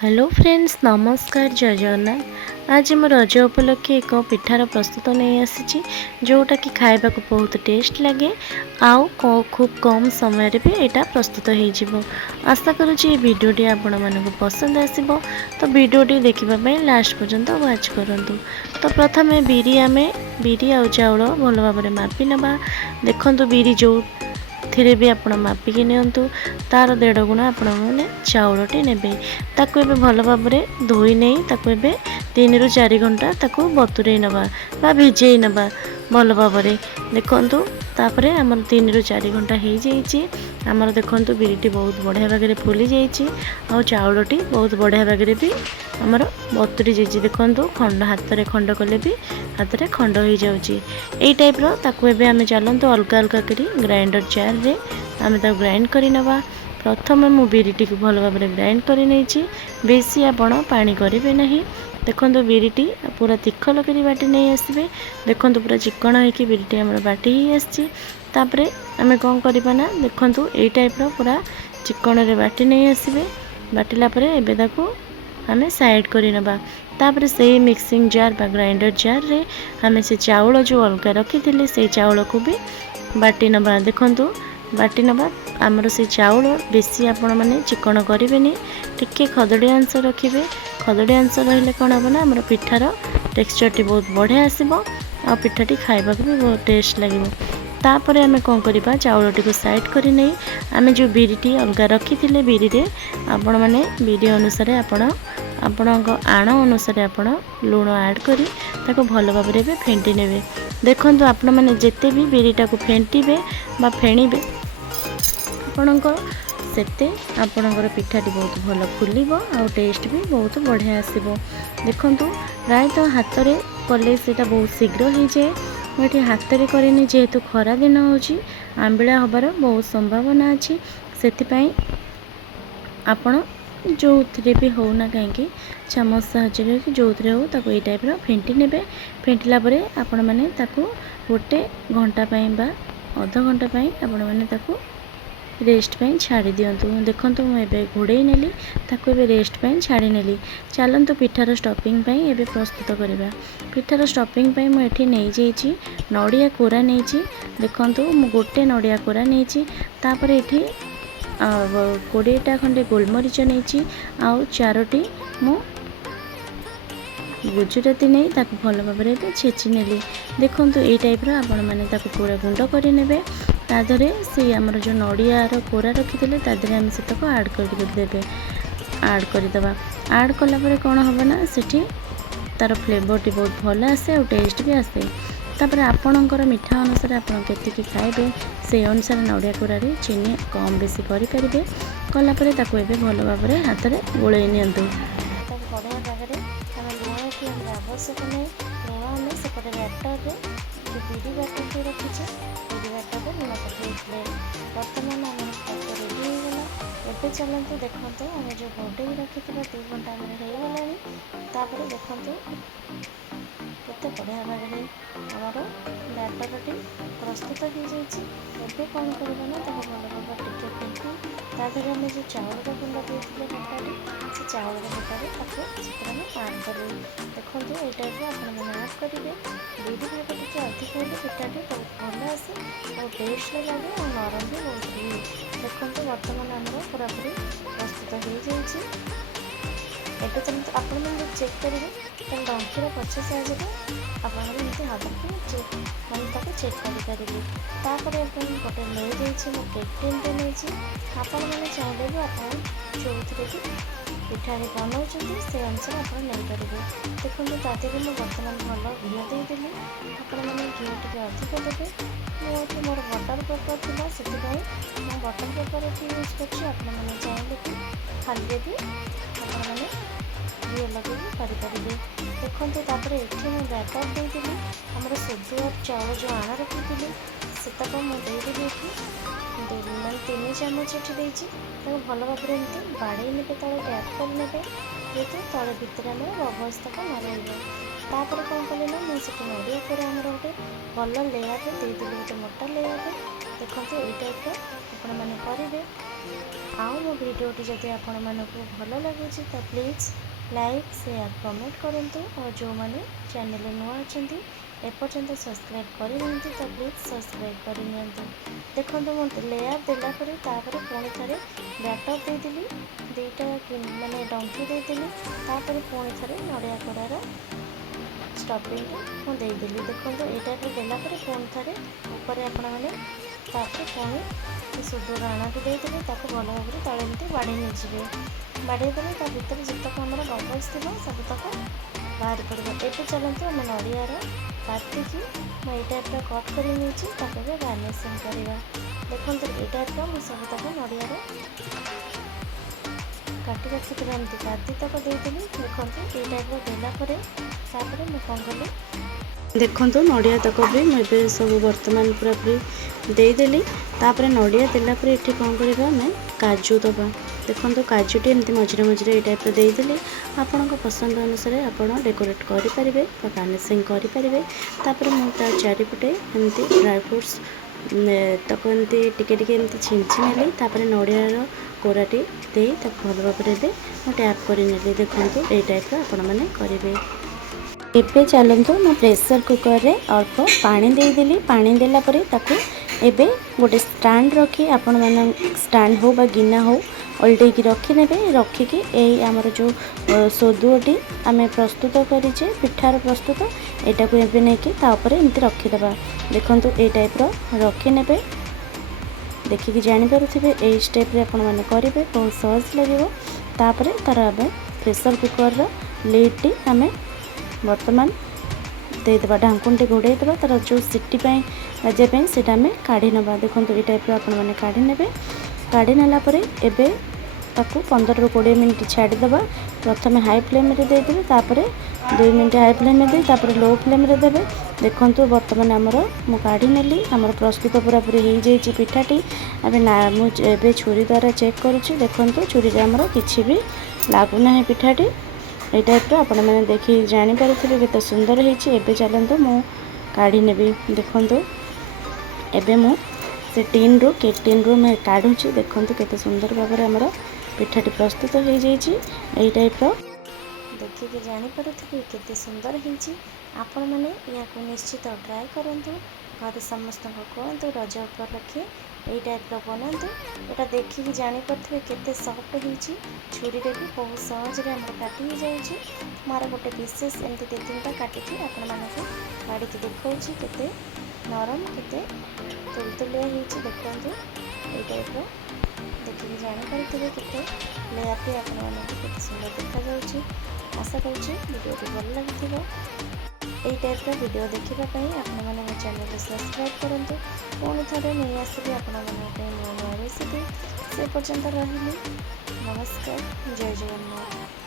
Hello friends नमस्कार जय जगन्नाथ। आज मैं रज उपलक्षे एक पिठार प्रस्तुत नहीं आसी जोटा कि खाइबा को बहुत टेस्ट लगे आउ खूब कम समय भी यहाँ प्रस्तुत हो। आशा करुँची भिडियोटी आपण मानक पसंद आसो। तो भिडियोटी देखापी लास्ट पर्यंत वाच करूँ। तो प्रथम बिरी आउ चाउल भल भाव में मापी नवा। देखु बिरी जो थे भी आप मापिकी नियंतु तार 1.5 गुण आपण मैंने चाउलटे ने ताकू एबे भल भाव में धोई नहीं ताकू एबे 3 ରୁ 4 घंटा ताकू बतुरे नवा बा भिजे नवा भल भाव में। देखंतु तापरे हमर 3 ରୁ 4 घंटा हो जाइए। आमर देखंतु बिरीटी बहुत बढ़िया भाग में फुली जाइए और चाउलटी बहुत बढ़िया भाग में भी आमर बतुरी जाइए। देखंतु खंड हाथ में खंड कले भी हाथ में खंड हो जाउची एई टाइप रो। ताकू एबे आमे चलंतु अलग अलग करी ग्राइंडर जार रे आमे ताकू ग्राइंड करी नवा। प्रथम मु बिरीटी को भल भाव में ग्राइंड कर नहीं बेसी आपण पानी करेंगे नहीं। देखो बिरीटी पूरा तीखल कर बाटी नहीं आसबे। देखो पूरा चिकन होगी बिरीटी आम बाटी ही आसी। आमे कौन करवा ना देखो ये टाइप रो पूरा चिकन रे बाटी नहीं आसबे। बाटिला एबे ताकू आमे साइड करी नबा। तापर से मिक्सिंग जार बा ग्राइंडर जार रे आमे से चाउल जो अलग रखी थे से चाउल को भी बाटी नबा। देखंतु बाटी नबा आमर से चाउल बेसी आपण मैंने चिकन करेंगे टिके खदड़ी अंश रखिए। खदड़ी अंश रही कौन हम ना आमर पिठार टेक्सचर बहुत बढ़िया आसब आ पिठाटी खाइबा भी बहुत टेस्ट लगे। तापर आम कौन करवा चाउलटी को साइड करी नहीं आम जो बिरीटी अलग रखी थे बिरी रे आपण मैंने बिरी अनुसार आपण आण अनुसार आपण लुण ऐड करी ताको भल भाव में फेंटी नेबे। देखंतु आपण मैंने जेते भी बिरीटा को फेंटीबे बा फेणीबे आपणकर सेते आपणकर पिठाटी बहुत भल फुलिबो आ टेस्ट भी बहुत बढ़िया आसीबो। देखंतु प्रायतः हाथ में कले सेटा बहुत शीघ्र हो जाए। मुझे हाथ में करेनि जेहेतु खरा दिन होची आंबिला हबार बहुत संभावना अच्छी से आपण जो थे भी होना कहीं चामच साहाय्य कि जो थे हो ताको ये टाइप फेंटी नेबे। फेंटिला परे आपण मैंने ताको गोटे घंटा बा अध घंटा आपण मैंने ताको रेस्ट पे छाड़ी दिंतु। देखो मुझे घोड़े नेली ताको एबे रेस्ट पे छाड़ी नेली। चलतु पिठार स्टफिंग एबे प्रस्तुत करवा। पिठार स्टफिंग मुझे नहीं जाइए नड़िया कोरा नहीं। देखो मु गोटे नड़िया कोरा नहीं तापर ये 20टा खंडे गोलमरीच नहीं आउ 4टी मु गुजराती नहीं ताकू भल भाव में छेची नेली। देखो ये टाइप आपण मैंने पूरा गुंड करे तादरे से आमर जो नड़ियार कोरा रखी थे तादरे आम से ऐड करदे ऐड करदे। ऐड कलापर कौन हम ना से तार फ्लेवरटी बहुत भल आसे और टेस्ट भी आसे। तापर आपणकर मिठा अनुसार आप खाइबे से अनुसार नड़िया कोरा चीनी कम बेसी करेंगे। कलापर ताको एबे भल भाव में हाथ में गोले नियंतु। बढ़िया भाग में लुण की आवश्यक नहीं लुण आम सेपटे बैटर जो बिरी बैटर रखीचे बिरी बैटर लुण पकड़े बर्तमान आम रेडी होगला। एबे चलतु देखते आम जो घोटे रखी 2 घंटा होगला। देखते केते बढ़िया भाग में आमर बैटरटी प्रस्तुत हो जाए। कौन करना ना भल भाव टिके फेंटी तादेह आम जो चाउल गुंड देते बटाटी से चाउल बटाटी आड कर। देखो ये टाइप आपने आड करेंगे बिरी भाग टे अधिक हेल्ले पिठाटी बहुत भल आसे और टेस्ट लगे और नरम भी बहुत हुए। देखो बर्तमान आम पूरापूरी प्रस्तुत हो जाए। एबे चलते आपण चेक करेंगे डंकीर पछ साइज आपमती हाथ चेक मैंने चेक करेंगे। तापर गोटे नहीं जाइए मो केक टीनटे नहीं आपण मैंने चाहले भी आप जो भी पिठाटी बनाऊँ से अनुसार आप नहीं पारे। देखो तादेह मुझे बर्तमान भल घी देदेली आपण मैंने घी टे अधिक देते। मुझे मोर बटर पेपर थी से बटर पेपर यूज कर चाहले कि खाली भी आपने घी लगे करेंगे। देखो तापर ये मुझे बैटर देदी आमर सुधु और चाउल जो आण रखी थी से मुझे मैंने 3 चामच ये भल भाव में एमती बाड़े ने तले टैप करने जेहतु तले भितर आम बबल्स तक न रही। कौन कले ना मुझे नड़िया कोरा आमर गोटे भल लेयर देदेली गोटे मोटा लेयर। देखो ये टाइप मैंने करेंगे आउ मो भिडियोटी जदि आपण मानकु भल लगुच तो प्लीज़ लाइक शेयर कमेंट करूँ। और जो मैंने चैनल नुआ अच्छा एपर्यंत सब्सक्राइब करना तो प्लीज़ सब्सक्राइब करनी। देखो मुझे लेयर देलापर पुणी थे बैटर देदेली दुईटा माने डंकी देदेली पुणी थे नड़िया कोड़ार स्टफिंग मुझे देखो ये टाइप देलापर पुणी थे ऊपर आपण मैंने पुणी सुदूर राणाटी देदेले भल भाव तले एमती बाड़े नहीं बाड़ेदेले भितर जितक आम बबल्स थी सबतक बाहर पड़ो। ये चलते आम नड़ियार काटिकी मुझे टाइप कट कर गार्निशिंग करवा। देखो ये टाइप मुझे सबतक नड़ियार काटी रखी एमती काटी तक देदेली। देखो ये टाइप देलापर मुझे कौन कली देखो नड़िया तक भी मुझे सब बर्तमान पूरा पूरी देदेली। तापर नड़िया देलापर ये कौन करवा आम काजू दबा। देखो काजूटी एमती मझे मझे ये टाइप देदेली आपण पसंद अनुसार आप डेकोरेट करेंगे गार्निशिंग करेंगे। तापर मुझे चारिपटे एमती ड्राई फ्रूट्स तक एमती टिके एमती छिंची नेली। तापर नड़ियार कोराटी दे भल भाव में टैप कर नेली। देखो ये टाइप आपण मैंने करेंगे। एबे चलतु मो प्रेशर कुकर रे अल्प पानी देदेली। पानी देला परे ताकू एबे गोटे स्टैंड रखी आपण मन स्टैंड हो बा गिना हो ओल्टे की रखी नेबे। रखिकी यही आमर जो सोदुटी आम प्रस्तुत करें पिठार प्रस्तुत यहाँ को एबे नहीं कि एमती रखीदे। देखो ये टाइप रखी ने देखिकी जानीपे यही स्टेप रे आपण मैंने करेंगे बहुत सहज लगे। तापर तार आम प्रेशर कुकर लिड आम बर्तमान देदेबा ढांकुंटे घोड़े देवा तार जो सीटी बाजापी से काढ़ी नवा। देखो ये टाइप आपण मैंने काढ़ी ने काढ़ी नालापर एबे ताकू 15 ରୁ 20 मिनट छाड़ीदे। प्रथम हाई फ्लेम रे देदेबे तापर 2 मिनट हाई फ्लेम दे तापर लो फ्लेम रे देबे। देखो बर्तमान आमर मु काढ़ी नेली आमर प्रस्तुत पूरा पूरी हो जाइए पिठाटी। मुझे छुरी द्वारा चेक करुँची। देखो छुरी आमर किसी भी लगुना पिठाटी ये टाइप आपण मैंने देखी जानीपारे केते सुंदर होती। एबे चलतु मु काढ़ी नेबी। देखो एबे मु से टीन रू केटीन रू मैं काढ़ुची। देखो केते सुंदर भाव में आमर पिठाटी प्रस्तुत हो जाइए टाइप देखिए जानीपारे केते सुंदर होती। आपण मैंने या निश्चित ट्राए करूँ घर समस्त कहतु रज उपलक्षे यही टाइप बनातु। यहाँ देखिए जानीपारे केते सफ्ट होती छुरी भी बहुत सहज आम काटी हो जाए। मार गोटे पीसेस एमती 2-3टा काटिकी आपण मानक काढ़ी देखा केते नरम केते तुलतुलिया होती। देखो ये टाइप देखिए जानीपारे केते लेयरटी आपण मानक केते सुंदर देखा जाउछि। आशा करुँची भिडियोटी भल लगी। यही टाइप वीडियो देखापी आपण मैंने मो चैनल सब्सक्राइब करूँ। पुणी थे नहीं आसबि आपण नुआ नुआ रेसिपी से पर्यंत रही। नमस्कार, जय जगन्नाथ।